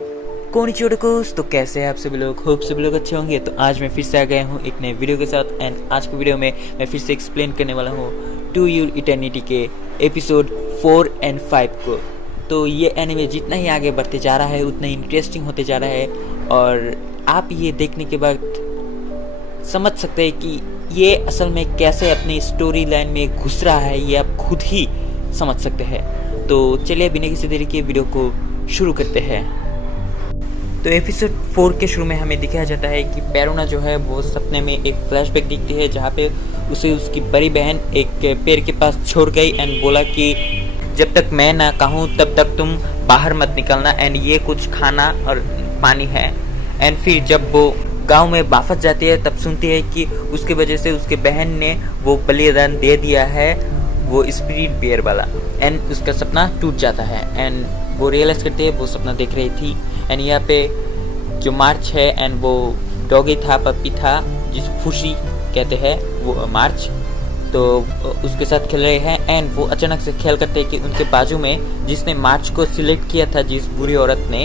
Konnichiwa दोस्त, तो कैसे हैं आप सभी लोग। होप सभी लोग अच्छे होंगे। तो आज मैं फिर से आ गया हूँ एक नए वीडियो के साथ। एंड आज की वीडियो में मैं फिर से एक्सप्लेन करने वाला हूँ टू योर इटर्निटी के एपिसोड 4 और 5 को। तो ये एनिमे जितना ही आगे बढ़ते जा रहा है उतना ही इंटरेस्टिंग होते जा रहा है, और आप ये देखने के बाद समझ सकते हैं कि ये असल में कैसे अपनी स्टोरी लाइन में घुस रहा है, ये आप खुद ही समझ सकते हैं। तो चलिए बिना किसी देरी के वीडियो को शुरू करते हैं। तो एपिसोड 4 के शुरू में हमें दिखाया जाता है कि पेरुना जो है वो सपने में एक फ्लैशबैक दिखती है, जहाँ पे उसे उसकी बड़ी बहन एक पेड़ के पास छोड़ गई एंड बोला कि जब तक मैं ना कहूँ तब तक तुम बाहर मत निकलना, एंड ये कुछ खाना और पानी है। एंड फिर जब वो गांव में वापस जाती है तब सुनती है कि उसके वजह से उसके बहन ने वो बलिदान दे दिया है, वो स्पिरिट बेयर वाला। एंड उसका सपना टूट जाता है एंड वो रियलाइज करती है वो सपना देख रही थी। एंड यहाँ पे जो मार्च है एंड वो डॉगी था, पप्पी था, जिस खुशी कहते हैं वो मार्च, तो उसके साथ खेल रहे हैं। एंड वो अचानक से ख्याल करते हैं कि उनके बाजू में जिसने मार्च को सिलेक्ट किया था, जिस बुरी औरत ने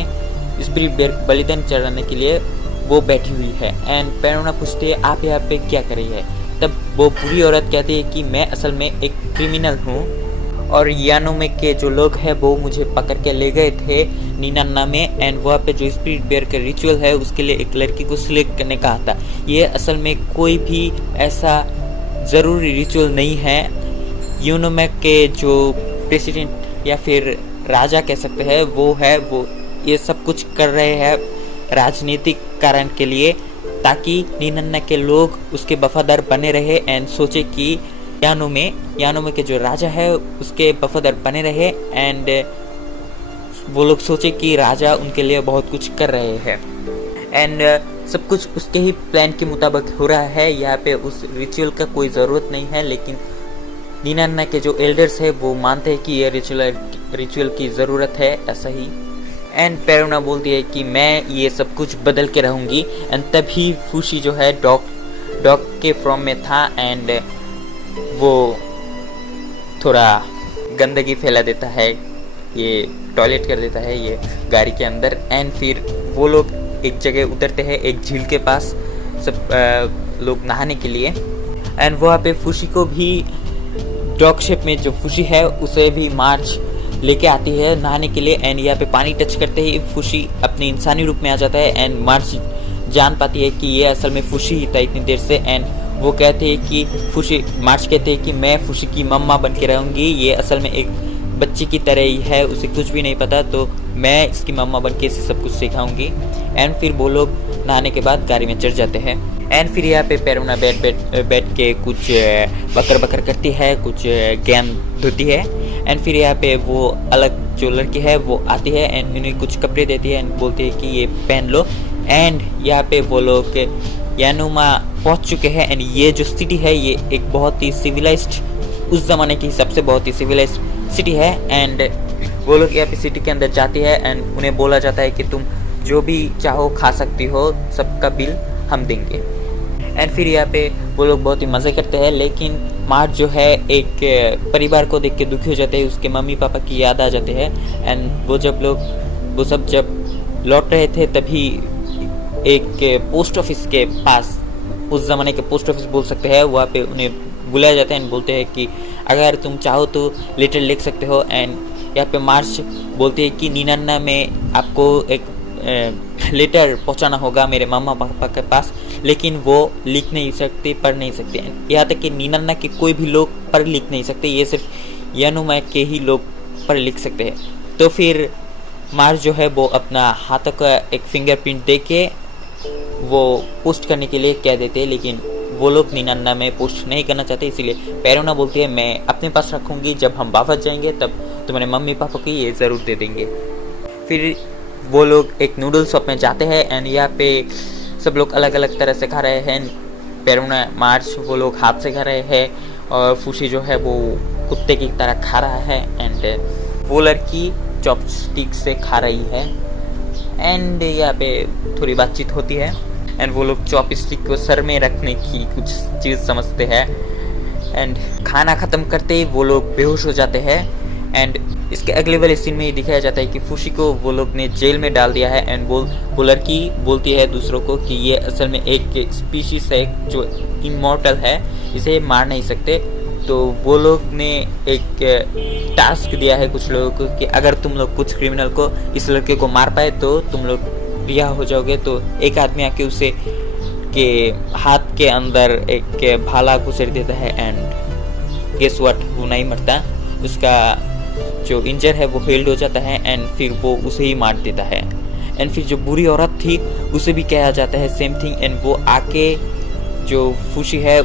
स्पिरिट बेयर को बलिदान चढ़ाने के लिए, वो बैठी हुई है। एंड पेरुना पूछती है आप यहाँ पे क्या कर रही है। तब वो बुरी औरत कहती है कि मैं असल में एक क्रिमिनल हूँ और यानोमे के जो लोग हैं वो मुझे पकड़ के ले गए थे नीनान्ना में, एंड वहाँ पे जो स्पिरिट बेयर का रिचुअल है उसके लिए एक लड़की को सिलेक्ट करने का था। ये असल में कोई भी ऐसा ज़रूरी रिचुअल नहीं है। यानोमे के जो प्रेसिडेंट या फिर राजा कह सकते हैं वो ये सब कुछ कर रहे हैं राजनीतिक कारण के लिए, ताकि नीनान्ना के लोग उसके वफादार बने रहे एंड सोचे कि यानोमे के जो राजा है उसके वफादार बने रहे, एंड वो लोग सोचे कि राजा उनके लिए बहुत कुछ कर रहे हैं। एंड सब कुछ उसके ही प्लान के मुताबिक हो रहा है। यहाँ पे उस रिचुअल का कोई ज़रूरत नहीं है, लेकिन नीनान्ना के जो एल्डर्स है वो मानते हैं कि ये रिचुअल की ज़रूरत है, ऐसा ही। एंड पेरुना बोलती है कि मैं ये सब कुछ बदल के रहूँगी। एंड तभी फुशी जो है डॉग के फॉर्म में था एंड वो थोड़ा गंदगी फैला देता है, ये टॉयलेट कर देता है ये गाड़ी के अंदर। एंड फिर वो लोग एक जगह उतरते हैं, एक झील के पास, सब लोग नहाने के लिए। एंड वहाँ पे फुशी को भी डॉग शेप में जो फुशी है उसे भी मार्च लेके आती है नहाने के लिए। एंड यहाँ पे पानी टच करते ही फुशी अपने इंसानी रूप में आ जाता है एंड मार्च जान पाती है कि ये असल में फुशी ही था इतनी देर से। एंड वो कहते हैं कि मार्च कहते हैं कि मैं फुशी की मम्मा बन के रहूँगी, ये असल में एक बच्ची की तरह ही है, उसे कुछ भी नहीं पता, तो मैं इसकी मम्मा बन के इसे सब कुछ सिखाऊंगी। एंड फिर वो लोग नहाने के बाद गाड़ी में चढ़ जाते हैं। एंड फिर यहाँ पे पेरुना बैठ के कुछ बकर करती है, कुछ गेम धोती है। एंड फिर यहाँ पे वो अलग जो लड़की है वो आती है एंड उन्हें कुछ कपड़े देती है एंड बोलती है कि ये पहन लो। एंड यहाँ पे वो लोग यानुमा पहुँच चुके हैं। एंड ये जो सिटी है ये एक बहुत ही सिविलाइज्ड, उस ज़माने के हिसाब से बहुत ही सिविलाइज्ड सिटी है। एंड वो लोग यहाँ पे सिटी के अंदर जाती है एंड उन्हें बोला जाता है कि तुम जो भी चाहो खा सकती हो, सबका बिल हम देंगे। एंड फिर यहाँ पे वो लोग बहुत ही मज़े करते हैं, लेकिन मार्च जो है एक परिवार को देख के दुखी हो जाते हैं, उसके मम्मी पापा की याद आ जाते हैं। एंड वो सब जब लौट रहे थे तभी एक पोस्ट ऑफिस के पास, उस ज़माने के पोस्ट ऑफिस बोल सकते हैं, वहाँ पे उन्हें बुलाया जाता है एंड बोलते हैं कि अगर तुम चाहो तो लेटर लिख सकते हो। एंड यहाँ पे मार्च बोलते हैं कि नीनान्ना में आपको एक लेटर पहुँचाना होगा मेरे मम्मा पापा के पास, लेकिन वो लिख नहीं सकते, पढ़ नहीं सकते। यहाँ तक कि नीनान्ना के कोई भी लोग पढ़ लिख नहीं सकते, ये सिर्फ यानुमा के ही लोग पढ़ लिख सकते हैं। तो फिर मार्च जो है वो अपना हाथों का एक फिंगरप्रिंट दे के वो पोस्ट करने के लिए कह देते हैं, लेकिन वो लोग नीनान्ना में पोस्ट नहीं करना चाहते, इसीलिए पेरुना बोलती है मैं अपने पास रखूँगी, जब हम वापस जाएंगे तब तुम्हारे मम्मी पापा को ये ज़रूर दे देंगे। फिर वो लोग एक नूडल शॉप में जाते हैं एंड यहाँ पे सब लोग अलग अलग तरह से खा रहे हैं। पेरुना मार्च वो लोग हाथ से खा रहे हैं और फुशी जो है वो कुत्ते की तरह खा रहा है। एंड वो लड़की चॉपस्टिक से खा रही है। एंड यहाँ पे थोड़ी बातचीत होती है एंड वो लोग चॉपस्टिक को सर में रखने की कुछ चीज़ समझते हैं। एंड खाना ख़त्म करते ही वो लोग बेहोश हो जाते हैं एंड इसके अगले वाले सीन में ये दिखाया जाता है कि फुशी को वो लोग ने जेल में डाल दिया है एंड वो लड़की बोलती है दूसरों को कि ये असल में एक स्पीशीज है जो इमॉर्टल है, इसे मार नहीं सकते। तो वो लोग ने एक टास्क दिया है कुछ लोगों को कि अगर तुम लोग कुछ क्रिमिनल को, इस लड़के को मार पाए तो तुम लोग रिहा हो जाओगे। तो एक आदमी आके उसे के हाथ के अंदर एक भाला घुसेड़ देता है एंड गेस व्हाट, वो नहीं मरता, उसका जो इंजर है वो हेल्ड हो जाता है एंड फिर वो उसे ही मार देता है। एंड फिर जो बुरी औरत थी उसे भी कहा जाता है सेम थिंग एंड वो आके जो फुशी है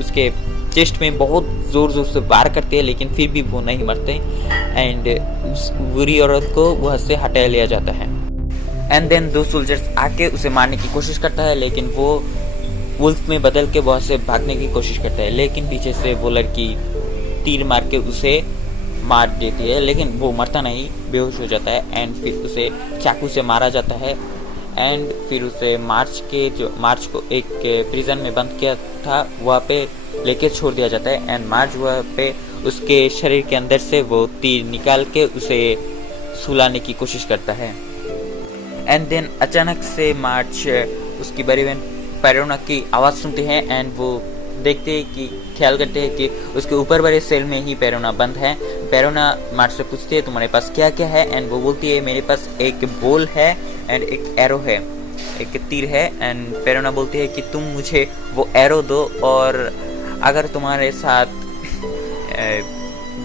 उसके चेस्ट में बहुत ज़ोर ज़ोर से वार करते हैं, लेकिन फिर भी वो नहीं मरते एंड उस बुरी औरत को वहाँ से हटाया लिया जाता है। एंड देन 2 सोल्जर्स आके उसे मारने की कोशिश करता है, लेकिन वो वुल्फ में बदल के वहाँ से भागने की कोशिश करता है, लेकिन पीछे से वो लड़की तीर मार के उसे मार देती है, लेकिन वो मरता नहीं, बेहोश हो जाता है एंड फिर उसे चाकू से मारा जाता है। एंड फिर उसे मार्च को एक प्रिजन में बंद किया था वहाँ पे लेके छोड़ दिया जाता है एंड मार्च वहाँ पे उसके शरीर के अंदर से वो तीर निकाल के उसे सुलाने की कोशिश करता है। एंड देन अचानक से मार्च उसकी बड़ी बहन पेरोना की आवाज़ सुनते हैं एंड वो देखते हैं कि ख्याल करते हैं कि उसके ऊपर वाले सेल में ही पेरोना बंद है। पेरोना मार्च से पूछती है तुम्हारे पास क्या क्या है एंड वो बोलती है मेरे पास एक बोल है एंड एक एरो है, एक तीर है। एंड पेरोना बोलती है कि तुम मुझे वो एरो दो और अगर तुम्हारे साथ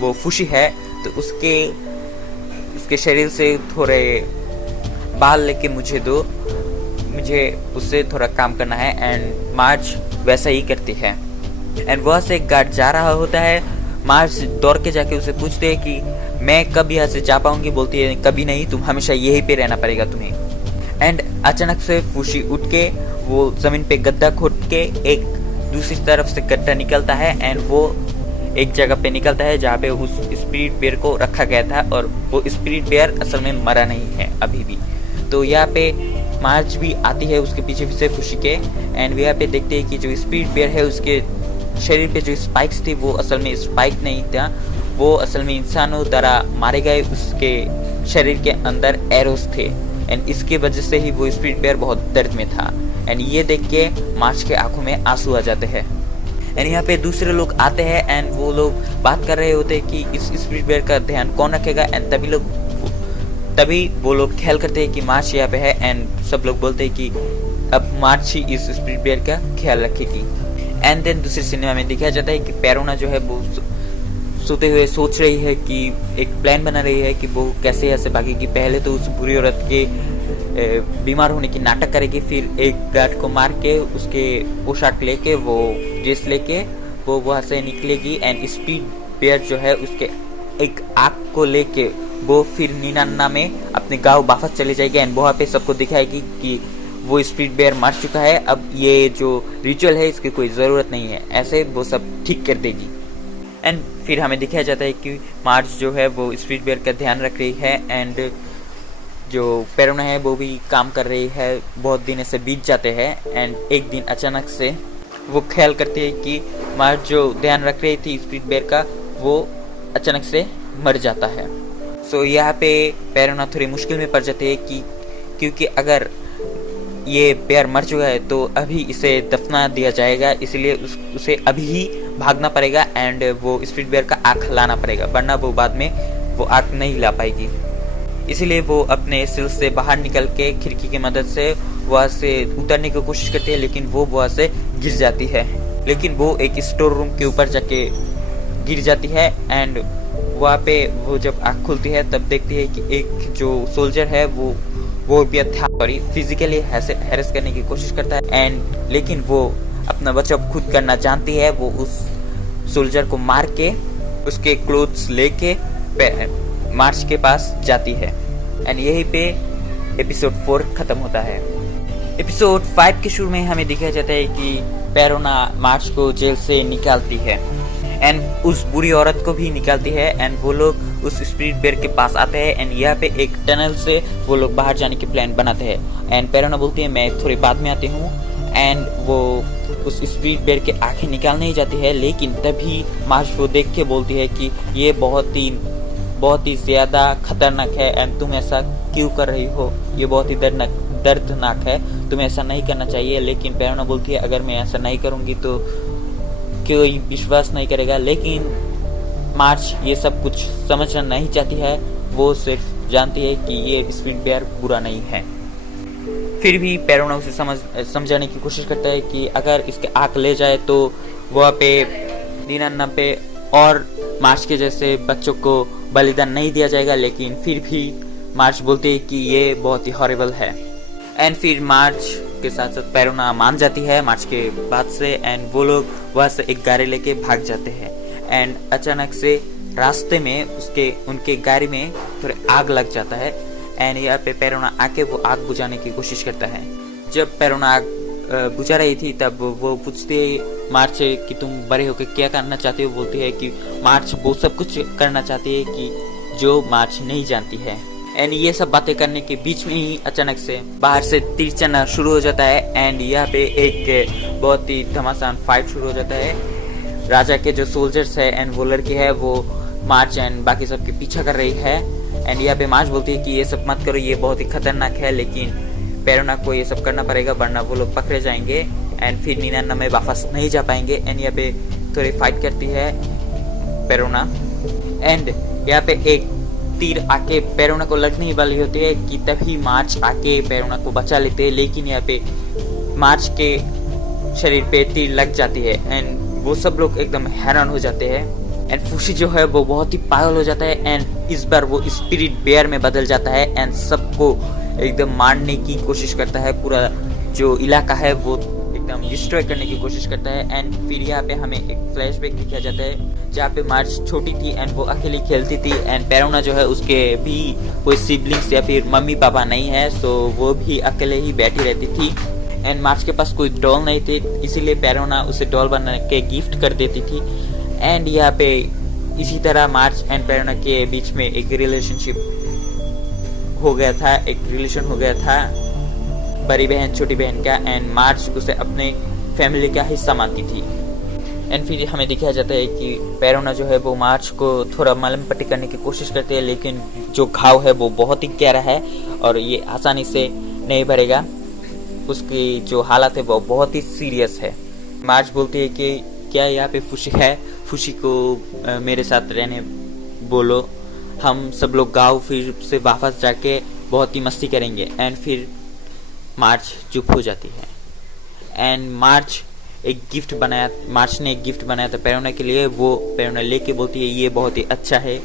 वो फुशी है तो उसके शरीर से थोड़े बाल लेके मुझे दो, मुझे उससे थोड़ा काम करना है। एंड मार्च वैसा ही करती है एंड वहाँ से एक गार्ड जा रहा होता है। मार्च दौड़ के जाके उसे पूछते है कि मैं कब यहाँ से जा पाऊंगी। बोलती है कभी नहीं, तुम हमेशा यहीं पे रहना पड़ेगा तुम्हें। एंड अचानक से फुशी उठ के वो जमीन पे गड्ढा खोद के एक दूसरी तरफ से गड्ढा निकलता है एंड वो एक जगह पे निकलता है जहाँ पे उस स्पिरिट बेयर को रखा गया था और वो स्पिरिट बेयर असल में मरा नहीं है अभी भी। तो यहाँ पे मार्च भी आती है उसके पीछे से फुशी के एंड यहाँ पे देखते हैं कि जो स्पिरिट बेयर है उसके शरीर पे जो स्पाइक्स थी वो असल में स्पाइक नहीं था, वो असल में इंसानों द्वारा मारे गए उसके शरीर के अंदर एरोस थे एंड इसके वजह से ही वो स्पिरिट बेयर बहुत दर्द में था। एंड ये देख के मार्च के आंखों में आंसू आ जाते हैं। एंड यहाँ पे दूसरे लोग आते हैं एंड वो लोग बात कर रहे होते हैं कि इस स्पिरिट बेयर का ध्यान कौन रखेगा। एंड तभी वो लोग ख्याल करते हैं कि मार्च यहाँ पे है एंड सब लोग बोलते हैं कि अब मार्च ही इस स्पिरिट बेयर का ख्याल रखेगी। एंड देन दूसरे सिनेमा में दिखाया जाता है कि पेरोना जो है वो सोते हुए सोच रही है कि एक प्लान बना रही है कि वो कैसे यहाँ से भागेगी। पहले तो उस बुरी औरत के बीमार होने की नाटक करेगी, फिर एक गार्ड को मार के उसके पोशाक लेके वो ड्रेस लेके वो वहाँ से निकलेगी एंड स्पीड बेयर जो है उसके एक आग को लेके वो फिर नीनान्ना में अपने गांव वापस चले जाएगी एंड वहाँ पे सबको दिखाएगी कि वो स्पीड बेयर मर चुका है, अब ये जो रिचुअल है इसकी कोई ज़रूरत नहीं है, ऐसे वो सब ठीक कर देगी। एंड फिर हमें दिखाया जाता है कि मार्च जो है वो स्पीड बेयर का ध्यान रख रही है एंड जो पेरोना है वो भी काम कर रही है। बहुत दिन ऐसे बीत जाते हैं एंड एक दिन अचानक से वो ख्याल करती है कि मार्च जो ध्यान रख रही थी स्पीड बेयर का वो अचानक से मर जाता है। सो यहाँ पे पेरोना थोड़ी मुश्किल में पड़ जाती है कि क्योंकि अगर ये बेयर मर चुका है तो अभी इसे दफना दिया जाएगा, इसलिए उसे अभी ही भागना पड़ेगा एंड वो स्पीड बेयर का आँख लाना पड़ेगा, वरना वो बाद में वो आँख नहीं ला पाएगी। इसीलिए वो अपने सेल से बाहर निकल के खिड़की की मदद से वहाँ से उतरने की कोशिश करती है, लेकिन वो वहाँ से गिर जाती है। लेकिन वो एक स्टोर रूम के ऊपर जाके गिर जाती है एंड वहाँ पे वो जब आँख खुलती है तब देखती है कि एक जो सोल्जर है वो भी फिजिकली हैरेस करने की कोशिश करता है एंड लेकिन वो अपना बचाव खुद करना जानती है। वो उस सोल्जर को मार के उसके क्लोथ्स लेके मार्च के पास जाती है एंड यहीं पे एपिसोड 4 खत्म होता है। एपिसोड 5 के शुरू में हमें दिखाया जाता है कि पेरोना मार्च को जेल से निकालती है एंड उस बुरी औरत को भी निकालती है एंड वो लोग उस स्पिरिट बेयर के पास आते हैं एंड यहाँ पे एक टनल से वो लोग बाहर जाने की प्लान बनाते हैं एंड पेरोना बोलती है मैं थोड़ी बाद में आती हूँ एंड वो उस स्पीड बेयर के आंखें निकालने ही जाती है, लेकिन तभी मार्च वो देख के बोलती है कि ये बहुत ही ज़्यादा खतरनाक है एंड तुम ऐसा क्यों कर रही हो, ये बहुत ही दर्दनाक है, तुम्हें ऐसा नहीं करना चाहिए। लेकिन पेरोना बोलती है अगर मैं ऐसा नहीं करूँगी तो कोई विश्वास नहीं करेगा। लेकिन मार्च ये सब कुछ समझना नहीं चाहती है, वो सिर्फ जानती है कि ये स्पीड बेयर बुरा नहीं है। फिर भी पेरोना उसे समझाने की कोशिश करता है कि अगर इसके आँख ले जाए तो वह पे 99 और मार्च के जैसे बच्चों को बलिदान नहीं दिया जाएगा। लेकिन फिर भी मार्च बोलती है कि ये बहुत ही हॉरिबल है। एंड फिर मार्च के साथ साथ पेरोना मान जाती है मार्च के बात से, एंड वो लोग वहाँ से एक गाड़ी लेके भाग जाते हैं। एंड अचानक से रास्ते में उनके गाड़ी में थोड़े आग लग जाता है एंड यहाँ पे पेरोना आके वो आग बुझाने की कोशिश करता है। जब पेरोना आग बुझा रही थी तब वो पूछती है मार्च से कि तुम बड़े होकर क्या करना चाहते हो। बोलती है कि मार्च वो सब कुछ करना चाहती है कि जो मार्च नहीं जानती है। एंड ये सब बातें करने के बीच में ही अचानक से बाहर से तीर चलना शुरू हो जाता है एंड यहाँ पे एक बहुत ही घमासान फाइट शुरू हो जाता है। राजा के जो सोल्जर्स है एंड वो लड़की है वो मार्च एंड बाकी सब के पीछा कर रही है। एंड यहाँ पे मार्च बोलती है कि ये सब मत करो, ये बहुत ही खतरनाक है, लेकिन पेरोना को ये सब करना पड़ेगा वरना वो लोग पकड़े जाएंगे एंड फिर 99 में वापस नहीं जा पाएंगे। एंड यहाँ पे थोड़ी फाइट करती है पेरोना एंड यहाँ पे एक तीर आके पेरोना को लगने ही वाली होती है कि तभी मार्च आके पेरोना को बचा लेते हैं। लेकिन यहाँ पे मार्च के शरीर पे तीर लग जाती है एंड वो सब लोग एकदम हैरान हो जाते हैं। एंड फुशी जो है वो बहुत ही पागल हो जाता है एंड इस बार वो स्पिरिट बेयर में बदल जाता है एंड सबको एकदम मारने की कोशिश करता है। पूरा जो इलाका है वो एकदम डिस्ट्रॉय करने की कोशिश करता है। एंड फिर यहाँ पे हमें एक फ्लैशबैक दिखाया जाता है जहाँ पे मार्च छोटी थी एंड वो अकेली खेलती थी एंड पेरोना जो है उसके भी कोई सिबलिंग्स या फिर मम्मी पापा नहीं है, सो वो भी अकेले ही बैठी रहती थी। एंड मार्च के पास कोई डॉल नहीं थे, इसीलिए पेरोना उसे डॉल बना के गिफ्ट कर देती थी। एंड यहाँ पे इसी तरह मार्च एंड पेरोना के बीच में एक रिलेशन हो गया था बड़ी बहन छोटी बहन का एंड मार्च उसे अपने फैमिली का हिस्सा मानती थी। एंड फिर हमें दिखाया जाता है कि पेरोना जो है वो मार्च को थोड़ा मलम पट्टी करने की कोशिश करती है, लेकिन जो घाव है वो बहुत ही गहरा है और ये आसानी से नहीं भरेगा। उसकी जो हालत है वो बहुत ही सीरियस है। मार्च बोलती है कि क्या यहाँ पे फुशी है, फुशी को मेरे साथ रहने बोलो, हम सब लोग गाँव फिर से वापस जाके बहुत ही मस्ती करेंगे। एंड फिर मार्च चुप हो जाती है एंड मार्च ने एक गिफ्ट बनाया था पेरोना के लिए, वो पेरोना लेके बोलती है ये बहुत ही अच्छा है,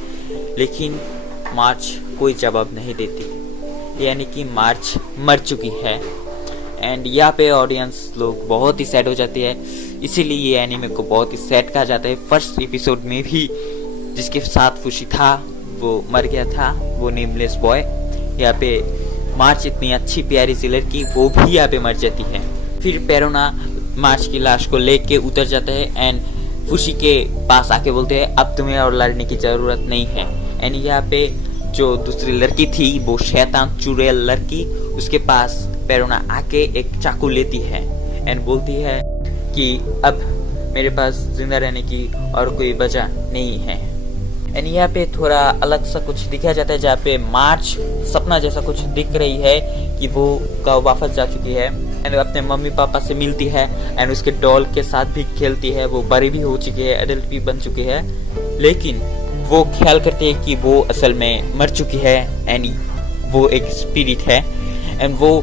लेकिन मार्च कोई जवाब नहीं देती, यानी कि मार्च मर चुकी है। एंड यहाँ पे ऑडियंस लोग बहुत ही सैड हो जाती है, इसीलिए ये एनीमे को बहुत ही सैड कहा जाता है। फर्स्ट एपिसोड में भी जिसके साथ फुशी था वो मर गया था, वो नेमलेस बॉय। यहाँ पे मार्च इतनी अच्छी प्यारी सी लड़की वो भी यहाँ पे मर जाती है। फिर पेरोना मार्च की लाश को लेके उतर जाता है एंड फुशी के पास आके बोलते हैं अब तुम्हें और लड़ने की जरूरत नहीं है। एंड यहाँ पे जो दूसरी लड़की थी वो शैतान चुड़ैल लड़की, उसके पास पेरोना आके एक चाकू लेती है एंड बोलती है कि अब मेरे पास जिंदा रहने की और कोई वजह नहीं है। एंड यहाँ पे थोड़ा अलग सा कुछ दिखाया जाता है जहाँ पे मार्च सपना जैसा कुछ दिख रही है कि वो गाँव वापस जा चुकी है एंड अपने मम्मी पापा से मिलती है एंड उसके डॉल के साथ भी खेलती है। वो बड़ी भी हो चुकी है, एडल्ट भी बन चुकी है, लेकिन वो ख्याल करती है कि वो असल में मर चुकी है एंड वो एक स्पिरिट है। एंड वो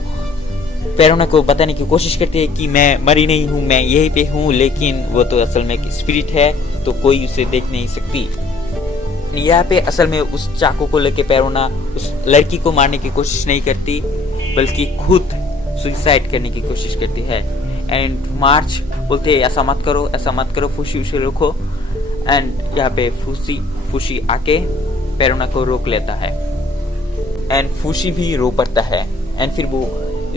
पेरोना को बताने की कोशिश करती है कि मैं मरी नहीं हूँ, मैं यहीं पे हूँ, लेकिन वो तो असल में एक स्पिरिट है तो कोई उसे देख नहीं सकती। यहाँ पे असल में उस चाकू को लेके पेरोना उस लड़की को मारने की कोशिश नहीं करती बल्कि खुद सुसाइड करने की कोशिश करती है। एंड मार्च बोलते हैं ऐसा मत करो, फुशी उसे रोको। एंड यहाँ पे फुशी आके पेरोना को रोक लेता है एंड फुशी भी रो पड़ता है एंड फिर वो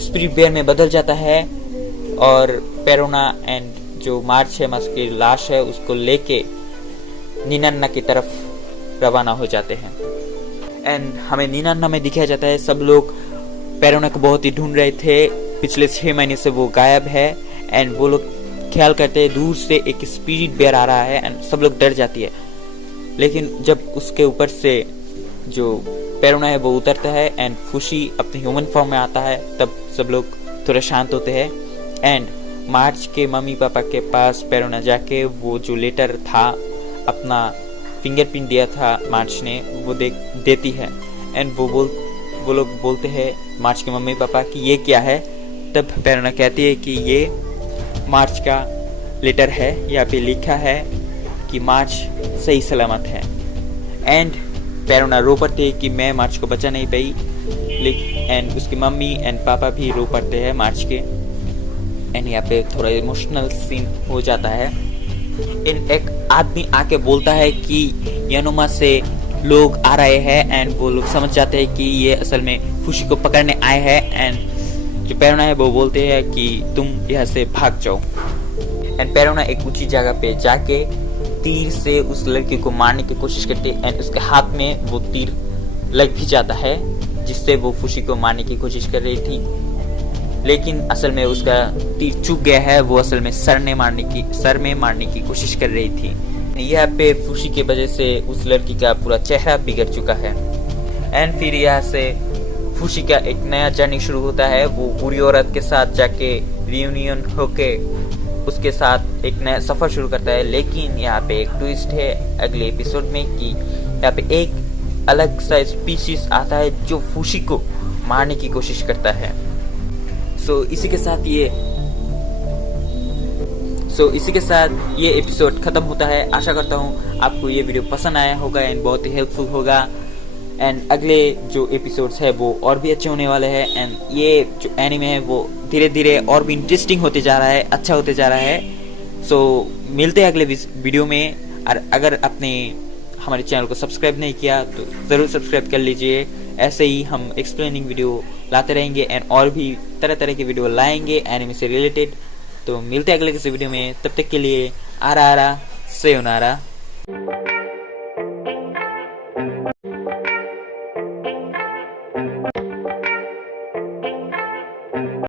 स्पिरिट बेयर में बदल जाता है और पेरोना एंड जो मार्च है की लाश है उसको लेके 99 की तरफ रवाना हो जाते हैं। एंड हमें 99 में दिखाया जाता है सब लोग पेरोना को बहुत ही ढूंढ रहे थे पिछले 6 महीने से वो गायब है एंड वो लोग ख्याल करते हैं दूर से एक स्पिरिट बेयर आ रहा है एंड सब लोग डर जाती है। लेकिन जब उसके ऊपर से जो पेरोना है वो उतरता है एंड फुशी अपने ह्यूमन फॉर्म में आता है, तब सब लोग थोड़ा शांत होते हैं एंड मार्च के मम्मी पापा के पास पेरोना जाके वो जो लेटर था, अपना फिंगरप्रिंट दिया था मार्च ने, वो देती है एंड वो लोग बोलते हैं मार्च के मम्मी पापा कि ये क्या है। तब पेरोना कहती है कि ये मार्च का लेटर है, यहाँ पे लिखा है कि मार्च सही सलामत है। एंड पेरोना रो पड़ती है कि मैं मार्च को बचा नहीं पाई, लेकिन एंड उसकी मम्मी एंड पापा भी रो पड़ते हैं मार्च के। एंड यहाँ पे थोड़ा इमोशनल सीन हो जाता है। एक आदमी आके बोलता है कि यानोमा से लोग आ रहे हैं एंड वो लोग समझ जाते हैं कि ये असल में फुशी को पकड़ने आए हैं एंड जो पेरोना है वो बोलते हैं कि तुम यहाँ से भाग जाओ। एंड पेरोना एक ऊंची जगह पे जाके तीर से उस लड़की को मारने की कोशिश करती है एंड उसके हाथ में वो तीर लग भी जाता है, जिससे वो फुशी को मारने की कोशिश कर रही थी, लेकिन असल में उसका तीर चूक गया है। वो असल में सर में मारने की कोशिश कर रही थी। यहाँ पे फुशी के वजह से उस लड़की का पूरा चेहरा बिगड़ चुका है। एंड फिर यहाँ से फुशी का एक नया जर्नी शुरू होता है। वो बुरी औरत के साथ जाके रियूनियन होके उसके साथ एक नया सफर शुरू करता है। लेकिन यहाँ पे एक ट्विस्ट है अगले एपिसोड में कि यहाँ पे एक अलग सा स्पीशीज आता है जो फुशी को मारने की कोशिश करता है। सो इसी के साथ ये एपिसोड खत्म होता है। आशा करता हूँ आपको ये वीडियो पसंद आया होगा एंड बहुत ही हेल्पफुल होगा। एंड अगले जो एपिसोड्स है वो और भी अच्छे होने वाले हैं एंड ये जो एनिमे है वो धीरे धीरे और भी इंटरेस्टिंग होते जा रहा है, अच्छा होते जा रहा है। सो मिलते हैं अगले वीडियो में। और अगर आपने हमारे चैनल को सब्सक्राइब नहीं किया तो ज़रूर सब्सक्राइब कर लीजिए। ऐसे ही हम एक्सप्लेनिंग वीडियो लाते रहेंगे एंड और भी तरह तरह के वीडियो लाएंगे एनिमे से रिलेटेड। तो मिलते हैं अगले किसी वीडियो में, तब तक के लिए आरा आरा सेयोनारा।